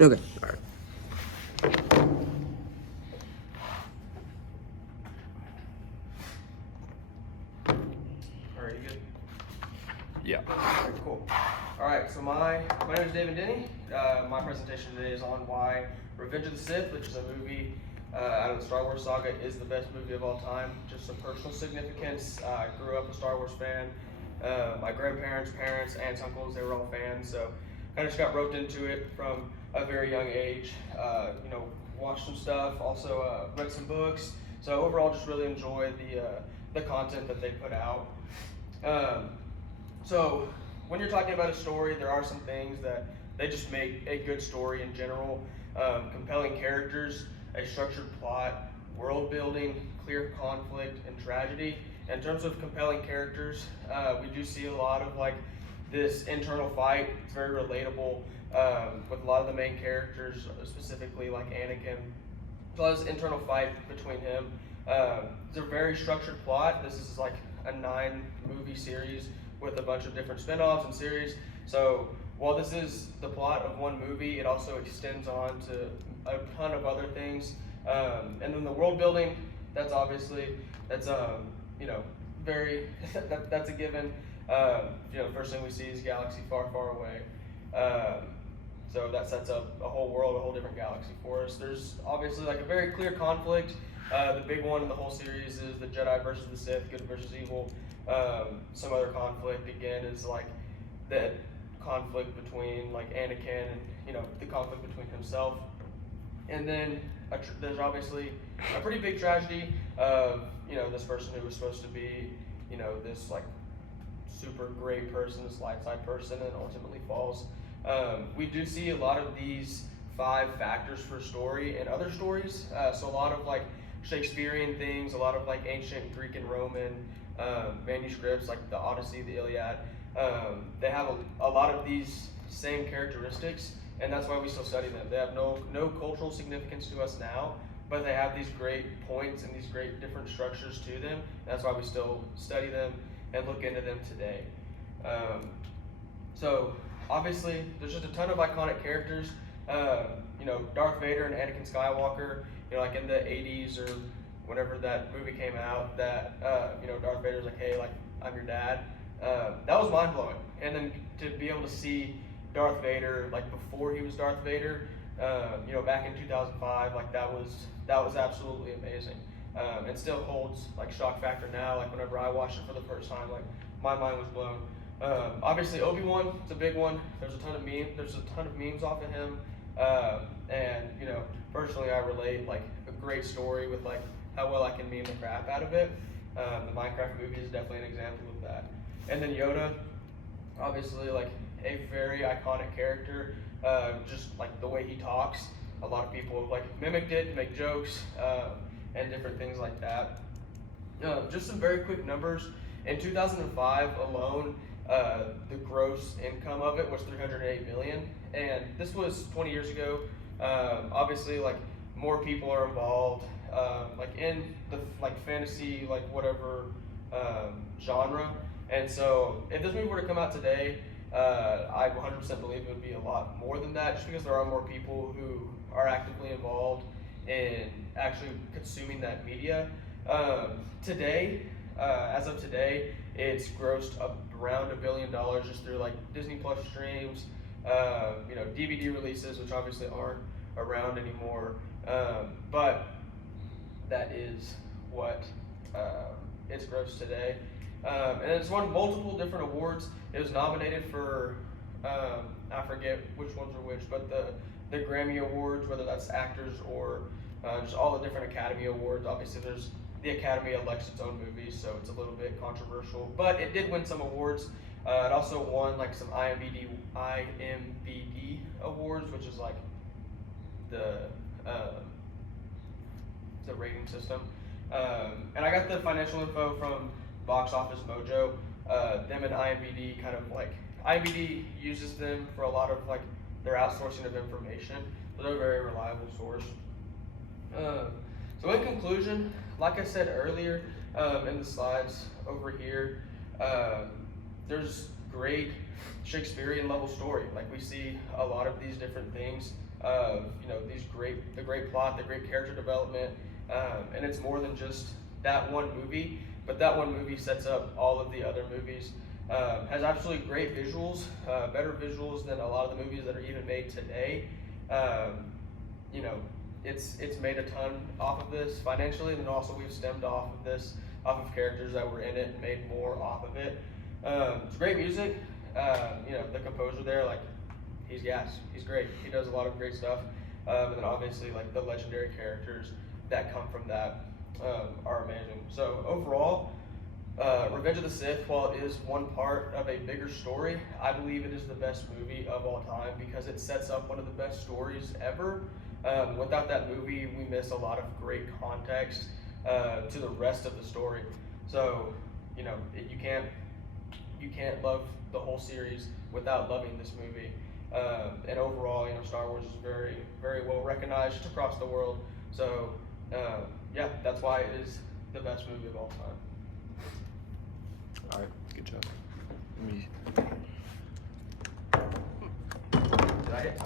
Okay. All right. All right, you good? Yeah. All right, cool. All right, so my name is Daven Denney. My presentation today is on why Revenge of the Sith, which is a movie out of the Star Wars saga, is the best movie of all time. Just some personal significance. I grew up a Star Wars fan. My grandparents, parents, aunts, uncles, they were all fans, so I just got roped into it from a very young age. Watched some stuff, also read some books. So overall, just really enjoy the content that they put out. So when you're talking about a story, there are some things that they just make a good story in general. Compelling characters, a structured plot, world building, clear conflict, and tragedy. In terms of compelling characters, we do see a lot of like this internal fight. It's very relatable with a lot of the main characters, specifically like Anakin. So there's internal fight between him. It's a very structured plot. This is like a 9-movie series with a bunch of different spin-offs and series. So while this is the plot of one movie, it also extends on to a ton of other things. And then the world building, that's very that's a given. The first thing we see is galaxy far, far away. So that sets up a whole world, a whole different galaxy for us. There's obviously like a very clear conflict. The big one in the whole series is the Jedi versus the Sith, good versus evil. Some other conflict again is like the conflict between like Anakin and the conflict between himself. And then there's obviously a pretty big tragedy of this person who was supposed to be this like super great person, this light side person, and ultimately falls. We do see a lot of these 5 factors for a story in other stories. So a lot of like Shakespearean things, a lot of like ancient Greek and Roman manuscripts like the Odyssey, the Iliad. They have a lot of these same characteristics, and that's why we still study them. They have no cultural significance to us now, but they have these great points and these great different structures to them. And that's why we still study them and look into them today. So obviously, there's just a ton of iconic characters. Darth Vader and Anakin Skywalker. Like in the 80s or whenever that movie came out, that Darth Vader's like, hey, like I'm your dad. That was mind blowing. And then to be able to see Darth Vader like before he was Darth Vader, back in 2005, like that was absolutely amazing. It still holds like shock factor now. Like whenever I watched it for the first time, like my mind was blown. Obviously Obi-Wan, it's a big one. There's a ton of memes off of him. And personally I relate like a great story with like how well I can meme the crap out of it. The Minecraft movie is definitely an example of that. And then Yoda, obviously like a very iconic character. Just like the way he talks, a lot of people have like mimicked it to make jokes and different things like that. Just some very quick numbers. In 2005 alone, the gross income of it was $308 million, and this was 20 years ago. Obviously, like more people are involved, like in the like fantasy, like whatever genre. And so, if this movie were to come out today, I 100% believe it would be a lot more than that, just because there are more people who are actively involved in actually consuming that media. Today, as of today, it's grossed around $1 billion just through like Disney Plus streams, DVD releases, which obviously aren't around anymore. But that is what it's grossed today. And it's won multiple different awards. It was nominated for, I forget which ones are which, but the Grammy Awards, whether that's actors or just all the different Academy Awards. Obviously, the Academy elects its own movies, so it's a little bit controversial. But it did win some awards. It also won like some IMDb awards, which is like the rating system. And I got the financial info from Box Office Mojo. Them and IMDb kind of like IMDb uses them for a lot of like their outsourcing of information, so they're a very reliable source. So in conclusion, like I said earlier in the slides over here, there's great Shakespearean level story. Like, we see a lot of these different things of, you know, the great plot, the great character development, and it's more than just that one movie, but that one movie sets up all of the other movies. Has absolutely great visuals, better visuals than a lot of the movies that are even made today. You know, it's made a ton off of this financially, and then also we've stemmed off of characters that were in it and made more off of it. It's great music. You know, the composer there, like, he's gas. He's great. He does a lot of great stuff. And then obviously, like, the legendary characters that come from that are amazing. So overall, Revenge of the Sith, while it is one part of a bigger story, I believe it is the best movie of all time because it sets up one of the best stories ever. Without that movie, we miss a lot of great context to the rest of the story. So, you know, you can't love the whole series without loving this movie. And overall, you know, Star Wars is very, very well recognized across the world. So, yeah, that's why it is the best movie of all time. All right, good job. Did I hit?